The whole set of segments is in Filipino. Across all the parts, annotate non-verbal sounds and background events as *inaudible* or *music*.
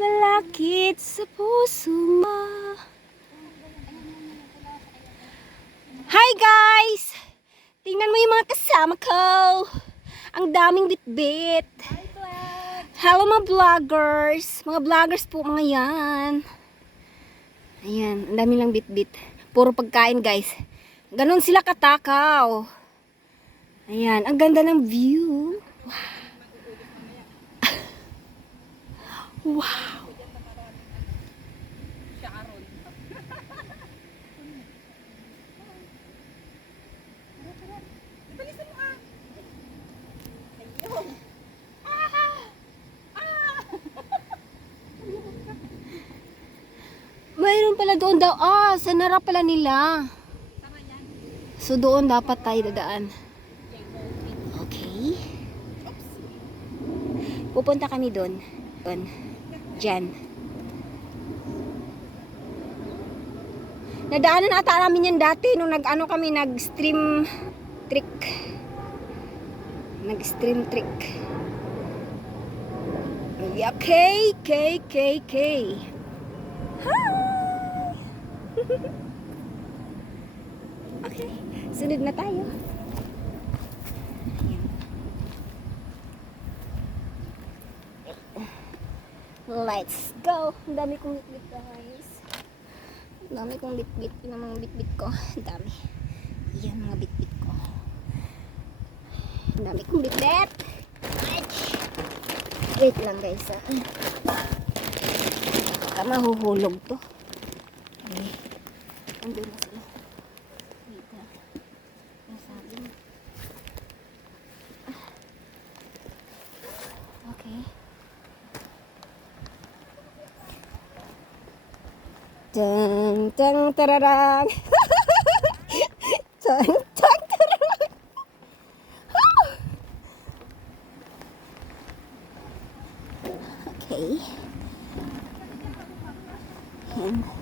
Malakit sa puso mo. Hi guys! Tingnan mo yung mga kasama ko. Ang daming bitbit. Hello mga vloggers. Mga vloggers po mga yan. Ayan, ang dami lang bitbit. Puro pagkain guys. Ganon sila katakaw. Ayan, ang ganda ng view. Wow. *laughs* Mayroon pala doon daw. Ah, sa nara pala nila. So doon dapat tayo dadaan. Okay. Pupunta kami doon. Doon. Diyan. Nadaanan ata namin yan dati nung nag-ano kami, nag-stream trick. Nag-stream trick. Okay, K, K, K. Hi! okay, sunod na tayo. Ayan. Let's go! Ang dami kong bitbit guys. Ang dami kong bitbit. Yung mga bitbit ko. Ang dami. Yan mga bitbit ko. Ang dami kong bitbit. Wait lang guys ah. Baka mahuhulog to. Okay. Andun na 짱따라랑 짱따라랑 *laughs* 아! 오케이. okay.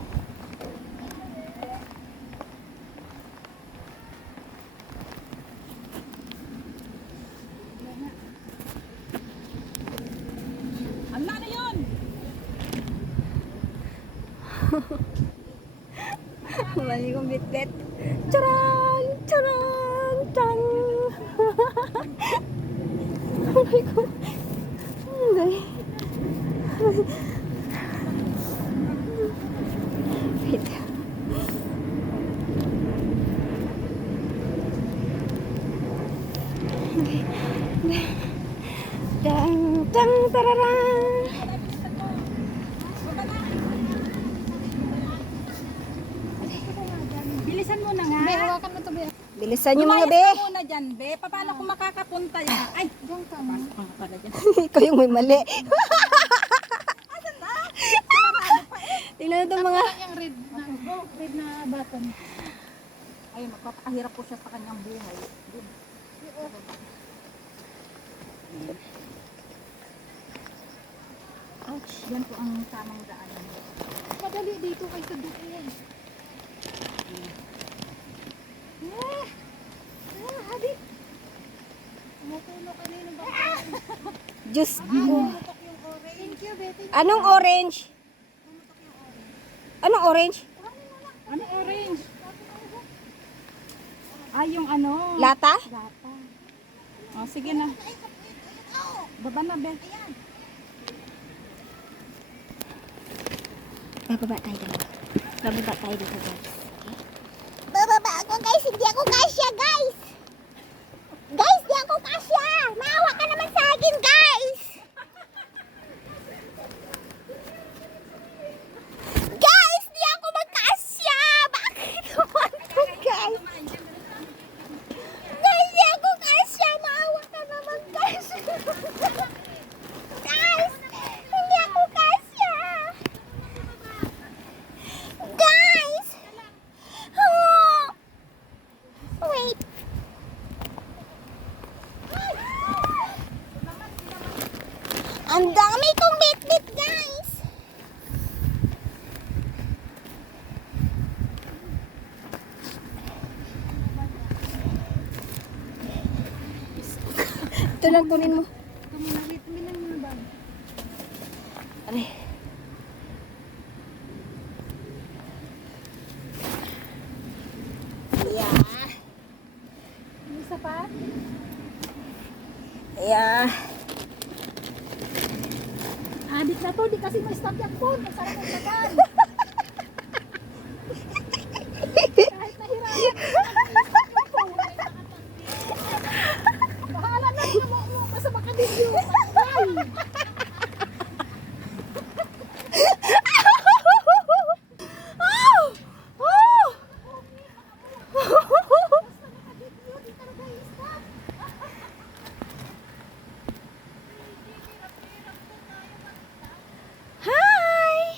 Mali kong bitbit. Charang! Charang! Charang! oh my God. Ang galing. Wait. Okay. Dang, dang, tararang. Bilisan mo na nga. May hawakan mo to, Be. Bilisan niyo mga be. Lumayas ka muna dyan, be. Paano kung makakapunta yan? Ay, Diyan ka pasok ka pala dyan. Ikaw yung may mali. Tingnan mo itong mga... Yung red na, red na button. Ay, magpapakahirap po siya sa kanyang buhay. Ouch, yan po ang tamang daanan. Madali dito kaysa doon. Ah! Ah, hadi. Tumutulo kanina ba? Diyos ko. Yung orange. Thank you, Betty. Anong orange? Anong orange? Ano orange? Ay, yung ano? Lata? Lata. Oh, sige na. Baba na, be. Bababa tayo dito. Bababa tayo dito, guys. Okay? Bababa ako, guys. Hindi ako kasya, guys. Kasya. Maawa ka naman sa akin. Guys, Ang dami kong bitbit, guys. Ito lang kunin mo. Adik na to, di kasi may stop yung phone. Masarap ang tagal. Kahit nahirapan, may stop yung phone. may nakatagpi. Bahala na yun mo, mo, basta makabidyo. Ay! Oh! Oh! Makabidyo, di talaga i-stop. Hi!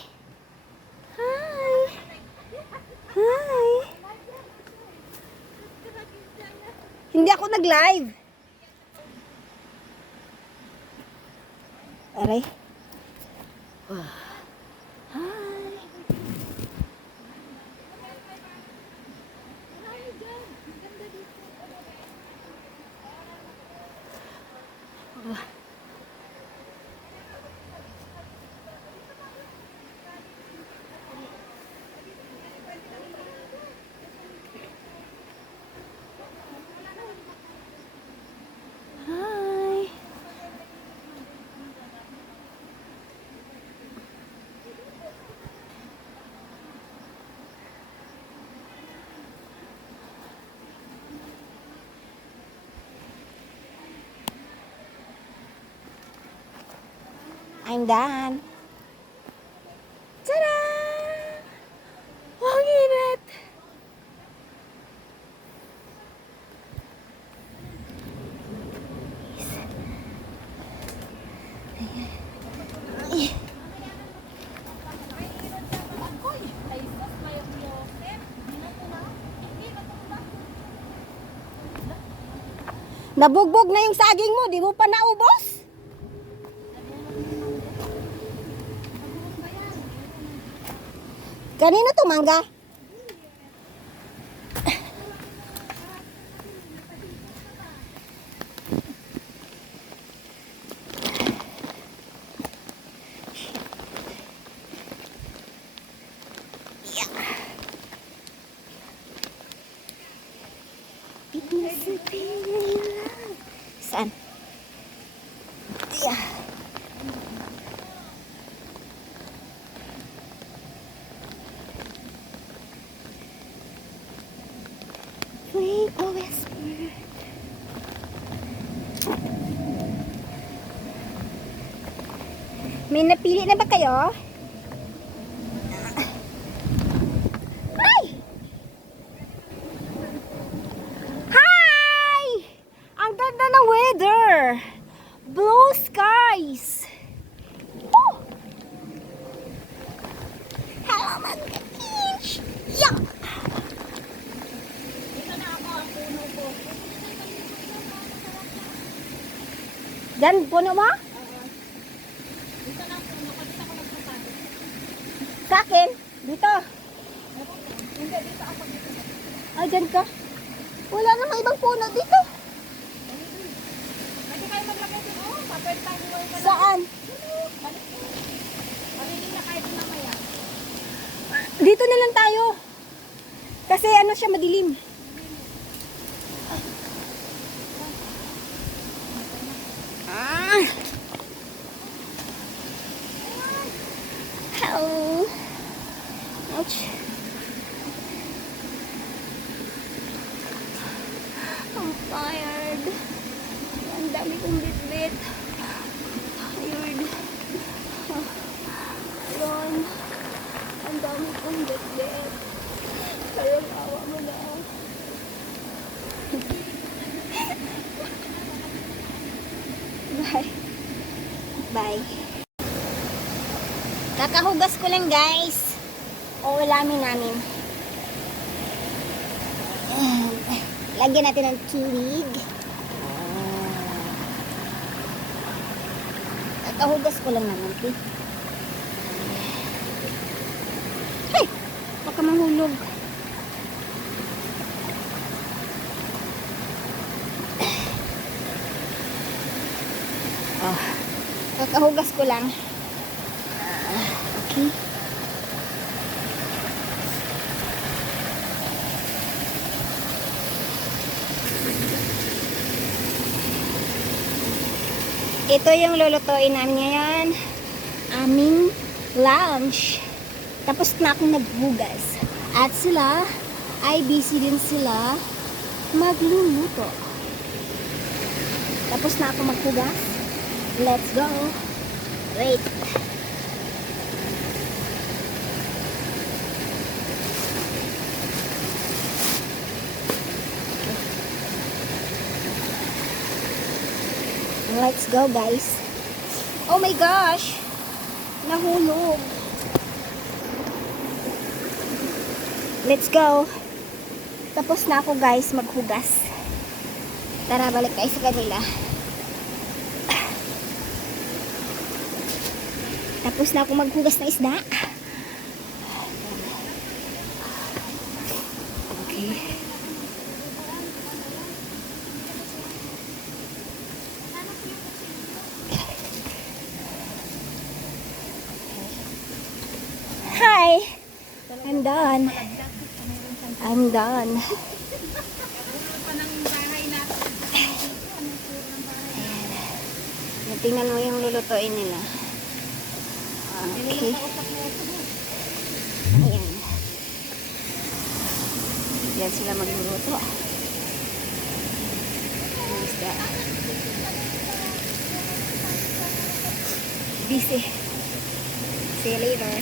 Hi! Hi! Hindi ako nag-live. Aray. Hi! Hi! I'm done. Ta-da! Ang init! Nabugbog na yung saging mo, di mo pa naubos? Kanino to mangga? Saan? May napili na ba kayo? Ay! Hi! Ang ganda ng weather! Blue skies! Oh! Hello, mga kids! Yeah! Diyan, puno mo? Sa akin? Dito. Ah, dyan ka? Wala namang ibang puno dito. Pwede kayo maglagay din. Oh, papel tayo mo ka. Saan? Marili na kayo mamaya. Dito na lang tayo. Kasi ano siya madilim. Ah. Hello. Ouch. I'm tired. Ang dami kong bitbit. Tired. Ah. Ayun. Ang dami kong bitbit. Parang awa mo na. Bye. Bye. Kakahugas ko lang guys. O ulamin namin. *sighs* Lagyan natin ng tubig. Kakahugas ko lang naman. Okay? Hey! Baka mahulog. Kahugas ko lang. Ah, okay. Ito yung lulutuin namin ngayon. Aming lunch. Tapos na akong naghugas. At sila, ay busy din sila magluluto. Tapos na ako maghugas. Let's go. Wait. Let's go, guys. Oh my gosh! Nahulog. Let's go. Tapos na ako, guys, maghugas. Tara, balik tayo sa kanila. Tapos na ako maghugas ng isda. Okay. Hi! I'm done. I'm done. Tingnan mo yung lulutuin nila. Okay. Ayan. Yan sila magluluto. Isda. Busy. See you later.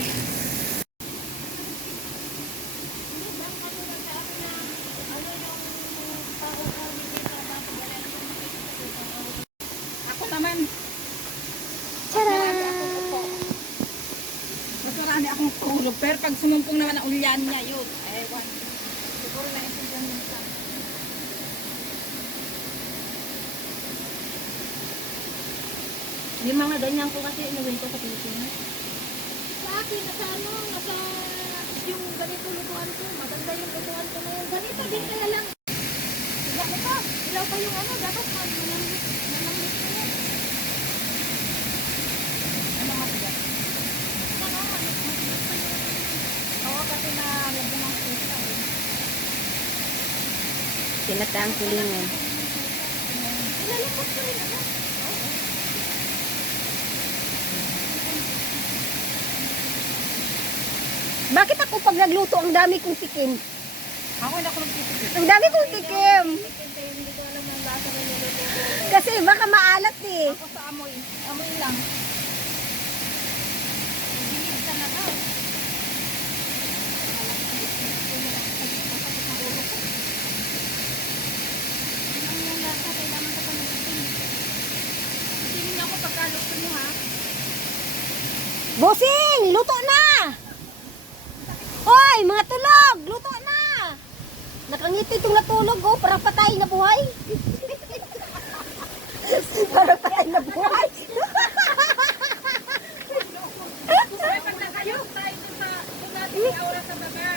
Ako naman, Tara! Masurami akong tulog. Pero pag sumumpong naman ang ulyan niya, yun. Ewan. Siguro na ito dyan minsan. Yung mga ganyan ko kasi inuwi ko sa Pilipinas. Sa akin, nasa ano, nasa yung ganito lutuan ko. Maganda yung lutuan ko na yun. Ganito din kaya lang. Pa. Ilaw pa yung ano. Dapat mag manamit. Manamit ko yun. Ano nga siya? Ano, manamit ko yun. Oo, kasi na lagyan ng susa. eh. Kulingan. Ko rin ano. Bakit ako pag nagluto, ang dami kong tikim? Ako hindi ako nagtitipid. Ang dami kong tikim! Ang. Kasi baka maalat eh. Ako sa amoy. Amoy lang. Bilib ka na daw. Ang yung lasa, kailangan ka pa nag-itim. Tingin ako pagkaluto mo ha. Bossing! Luto na! Hoy! Mga tulog! Luto na! Nakangiti itong natulog oh, parang patay na buhay. *laughs* parang patay na buhay. Pag na kayo, tayo dun sa kung natin may aura sa baba.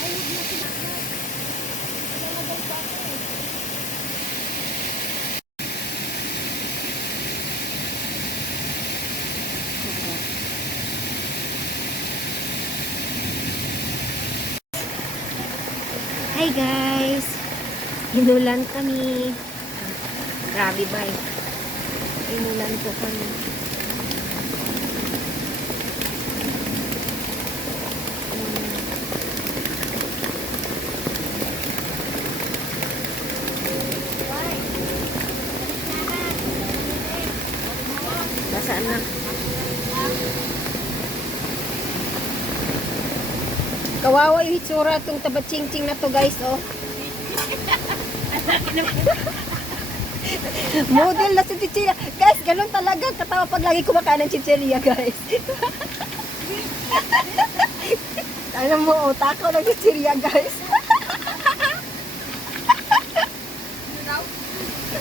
Ay, huwag mo sinaklat. Ilalagay pa ako eh. Guys! Inulan kami. Grabe ba eh. Inulan po kami. Basaan na. Kawawa yung hitsura itong tabatsing-tsing na to guys, oh. *laughs* Model na si Chichiria. Guys, ganun talaga. Katawa pag lagi kumakain ng Chichiria, guys. *laughs* Alam mo, oh, takaw ng Chichiria, guys.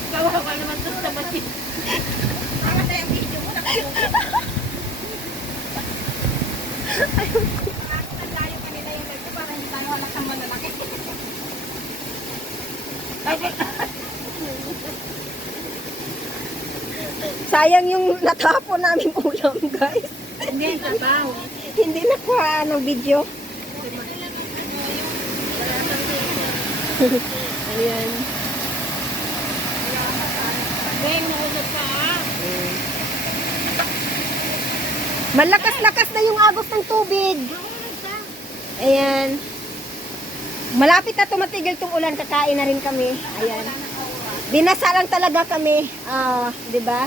Kawawa naman to sa batin. Tama na yung video mo. Yung live ko para hindi tayo halak ng malalaki. Sayang yung natapon namin ulam, guys. Hindi, tabaw. Hindi nakuha ng video. Ayan. Beng, nausap ka ah. Malakas-lakas na yung agos ng tubig. Ayan. Malapit na tumatigil tong ulan, kakain na rin kami. Ayan. Binasa lang talaga kami. Ah, 'di ba?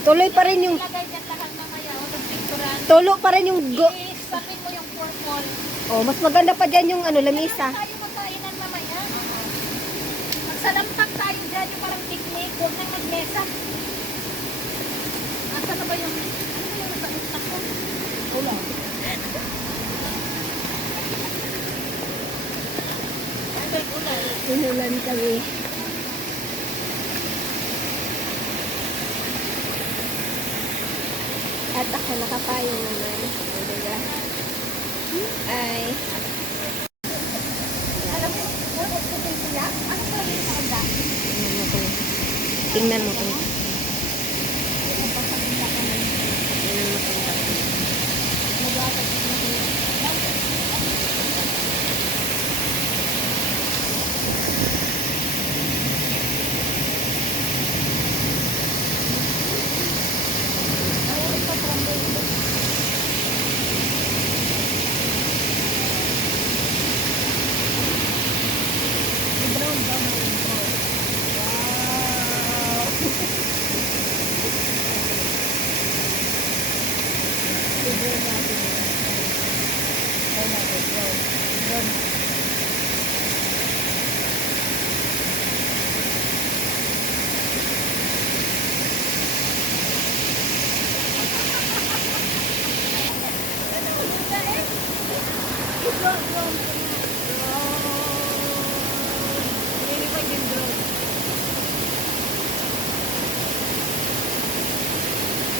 Tuloy pa rin yung Lagay dyan lahat mamaya. O, nagpicturan. tulo pa rin yung go. I-sapin mo yung formal. Oh, mas maganda pa diyan yung ano, lamisa. Tayo mamaya. Tayo dyan yung parang picnic. Huwag nang magmesa. Asa na ba yung... Ano ba yung nasa utak ko? Wala. Sinulan kami. At ako nakapayong naman. O, diba? Ay. Alam mo, what is the sila? Ano ba yung maganda? Tingnan mo to. Tingnan mo to. Tingnan mo to.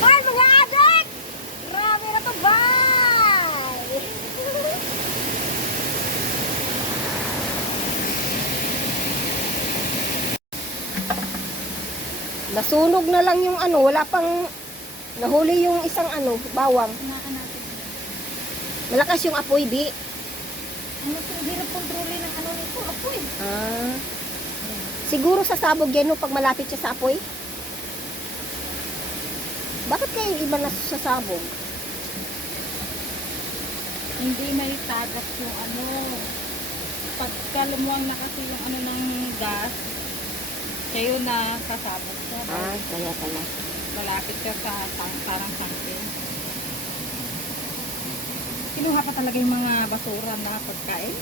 Hoy, mga adik! Grabe na to, bye! Nasunog na lang yung ano, wala pang nahuli yung isang ano, bawang. Malakas yung apoy, di. Ano? Hirap kontrolin ng ano nito. Apoy. Ah. Siguro sa sabog yan, no, pag malapit siya sa apoy. Bakit kaya yung iba na sa sabog? Hindi may yung ano. Pagka lumuwang na kasi yung ano ng gas, kayo na sasabog siya. Ah, kaya pala. Malapit ka sa tang, parang sangkin. Kinuha pa talaga yung mga basura na pagkain.